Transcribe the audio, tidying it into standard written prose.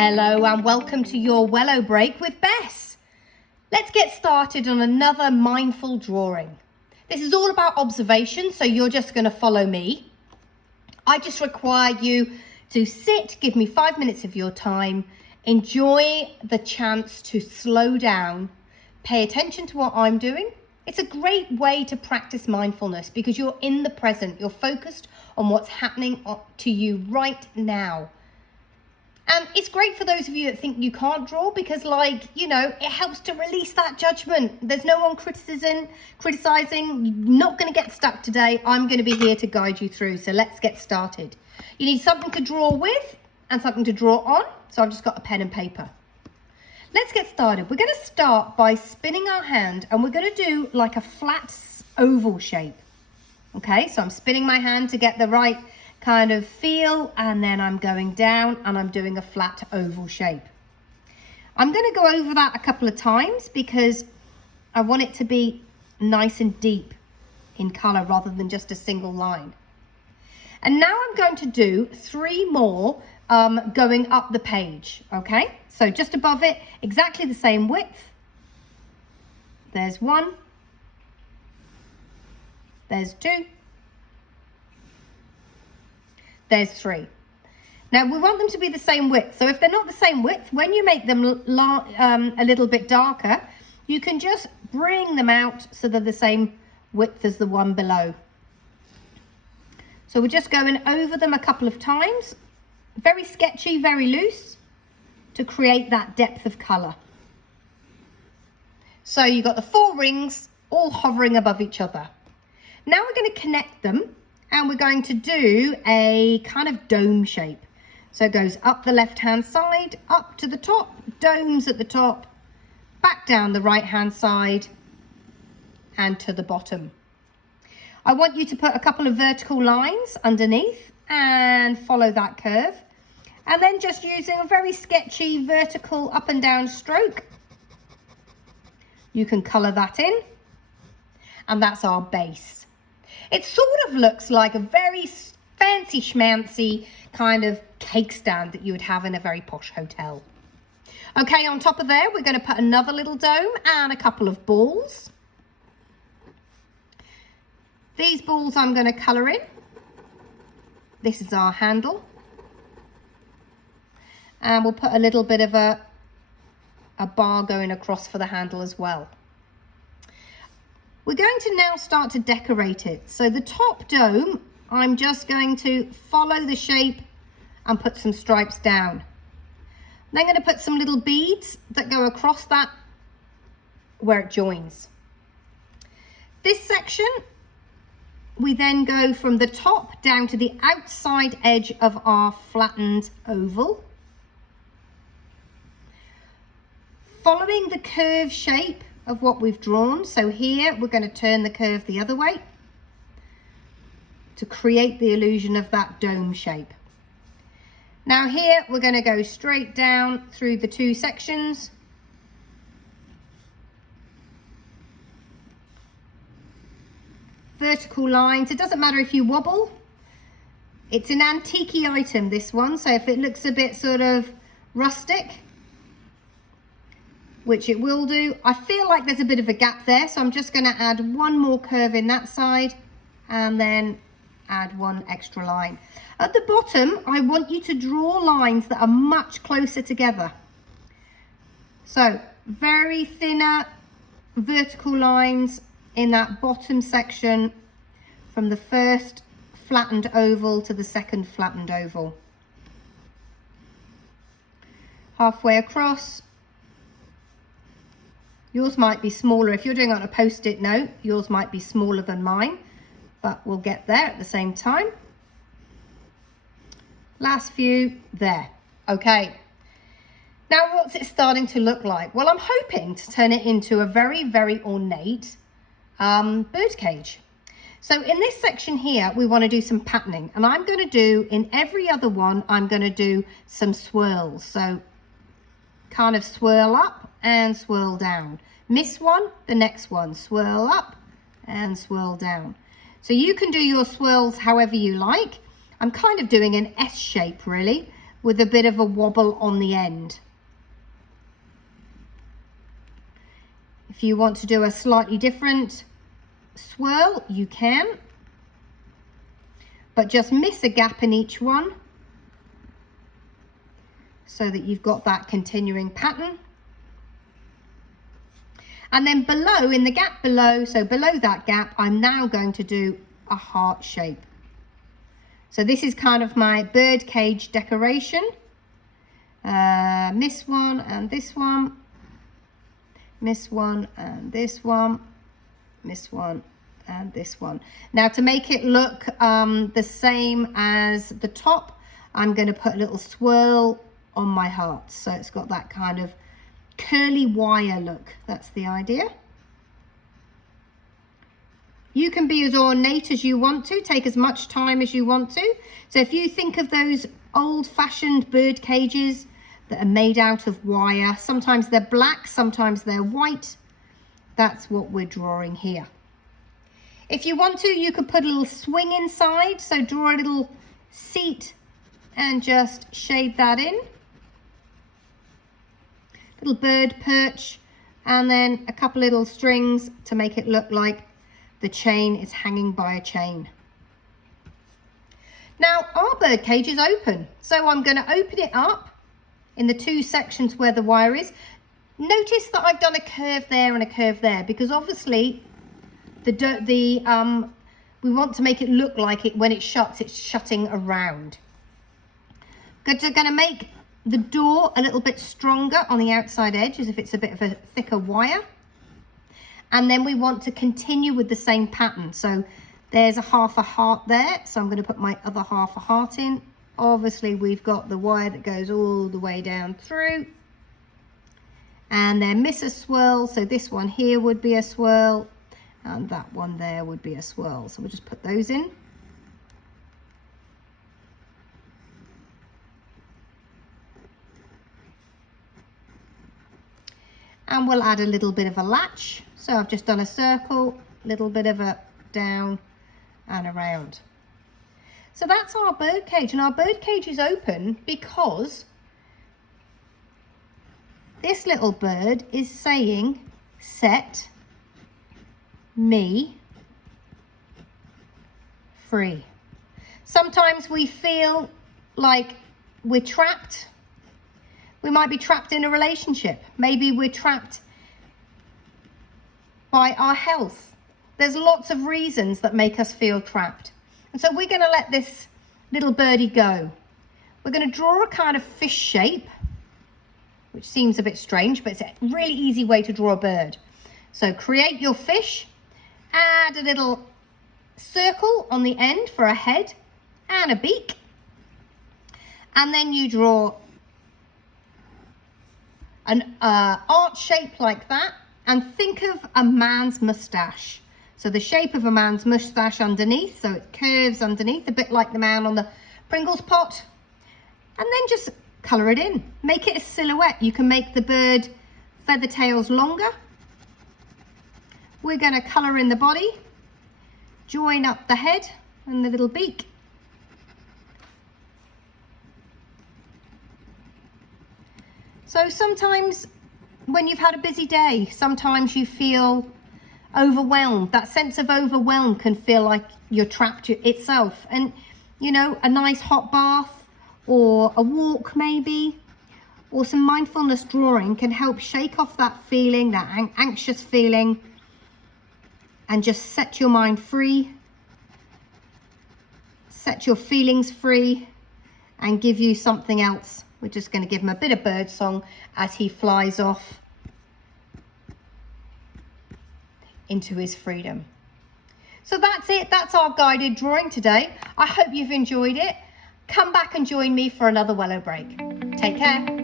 Hello and welcome to your Wellobreak with Bess. Let's get started on another mindful drawing. This is all about observation, so you're just going to follow me. I just require you to sit, give me 5 minutes of your time, enjoy the chance to slow down, pay attention to what I'm doing. It's a great way to practice mindfulness because you're in the present, you're focused on what's happening to you right now. And it's great for those of you that think you can't draw because, it helps to release that judgment. There's no one criticizing. You're not going to get stuck today. I'm going to be here to guide you through. So let's get started. You need something to draw with and something to draw on. So I've just got a pen and paper. Let's get started. We're going to start by spinning our hand and we're going to do like a flat oval shape. Okay, so I'm spinning my hand to get the right kind of feel, and then I'm going down and I'm doing a flat oval shape. I'm going to go over that a couple of times because I want it to be nice and deep in color rather than just a single line. And now I'm going to do 3 more going up the page. Okay, so just above it, exactly the same width. There's 1, there's 2, there's 3. Now we want them to be the same width. So if they're not the same width, when you make them a little bit darker, you can just bring them out so they're the same width as the one below. So we're just going over them a couple of times. Very sketchy, very loose to create that depth of color. So you've got the 4 rings all hovering above each other. Now we're going to connect them. And we're going to do a kind of dome shape. So it goes up the left-hand side, up to the top, domes at the top, back down the right-hand side, and to the bottom. I want you to put a couple of vertical lines underneath and follow that curve. And then just using a very sketchy vertical up and down stroke, you can colour that in. And that's our base. It sort of looks like a very fancy schmancy kind of cake stand that you would have in a very posh hotel. Okay, on top of there, we're going to put another little dome and a couple of balls. These balls I'm going to colour in. This is our handle. And we'll put a little bit of a bar going across for the handle as well. We're going to now start to decorate it. So the top dome, I'm just going to follow the shape and put some stripes down. Then I'm going to put some little beads that go across that where it joins. This section, we then go from the top down to the outside edge of our flattened oval. Following the curve shape of what we've drawn. So here we're going to turn the curve the other way to create the illusion of that dome shape. Now here we're going to go straight down through the 2 sections. Vertical lines. It doesn't matter if you wobble. It's an antique item, this one, so if it looks a bit sort of rustic, which it will do. I feel like there's a bit of a gap there, so I'm just going to add 1 more curve in that side and then add 1 extra line. At the bottom, I want you to draw lines that are much closer together. So very thinner vertical lines in that bottom section from the first flattened oval to the second flattened oval. Halfway across. Yours might be smaller. If you're doing it on a post-it note, yours might be smaller than mine, but we'll get there at the same time. Last few there. Okay. Now, what's it starting to look like? Well, I'm hoping to turn it into a very, very ornate bird cage. So in this section here, we want to do some patterning, and I'm going to do, in every other one, I'm going to do some swirls. So kind of swirl up and swirl down. Miss one, the next one, swirl up and swirl down. So you can do your swirls however you like. I'm kind of doing an S shape really, with a bit of a wobble on the end. If you want to do a slightly different swirl, you can, but just miss a gap in each one so that you've got that continuing pattern. And then below, in the gap below, so below that gap, I'm now going to do a heart shape. So this is kind of my bird cage decoration. Miss one and this one. Miss one and this one. Miss one and this one. Now to make it look the same as the top, I'm going to put a little swirl on my heart. So it's got that kind of curly wire look. That's the idea. You can be as ornate as you want to, take as much time as you want to. So if you think of those old-fashioned bird cages that are made out of wire, sometimes they're black, sometimes they're white. That's what we're drawing here. If you want to, you could put a little swing inside. So draw a little seat and just shade that in. Little bird perch, and then a couple little strings to make it look like the chain is hanging by a chain. Now our bird cage is open, so I'm going to open it up in the two sections where the wire is. Notice that I've done a curve there and a curve there, because obviously we want to make it look like it when it shuts, it's shutting around. We're going to make the door a little bit stronger on the outside edge, as if it's a bit of a thicker wire. And then we want to continue with the same pattern. So there's a half a heart there, so I'm going to put my other half a heart in. Obviously we've got the wire that goes all the way down through, and then miss a swirl. So this one here would be a swirl, and that one there would be a swirl. So we'll just put those in. And we'll add a little bit of a latch. So I've just done a circle, little bit of a down and around. So that's our bird cage, and our bird cage is open because this little bird is saying, set me free. Sometimes we feel like we're trapped. We might be trapped in a relationship. Maybe we're trapped by our health. There's lots of reasons that make us feel trapped. And so we're going to let this little birdie go. We're going to draw a kind of fish shape, which seems a bit strange, but it's a really easy way to draw a bird. So create your fish, add a little circle on the end for a head and a beak. And then you draw an arch shape like that, and think of a man's mustache. So the shape of a man's mustache underneath, so it curves underneath, a bit like the man on the Pringles pot. And then just colour it in. Make it a silhouette. You can make the bird feather tails longer. We're going to colour in the body, join up the head and the little beak. So sometimes when you've had a busy day, sometimes you feel overwhelmed. That sense of overwhelm can feel like you're trapped itself. And, you know, a nice hot bath or a walk maybe, or some mindfulness drawing can help shake off that feeling, that anxious feeling, and just set your mind free, set your feelings free, and give you something else. We're just going to give him a bit of bird song as he flies off into his freedom. So that's it. That's our guided drawing today. I hope you've enjoyed it. Come back and join me for another Wellobreak. Take care.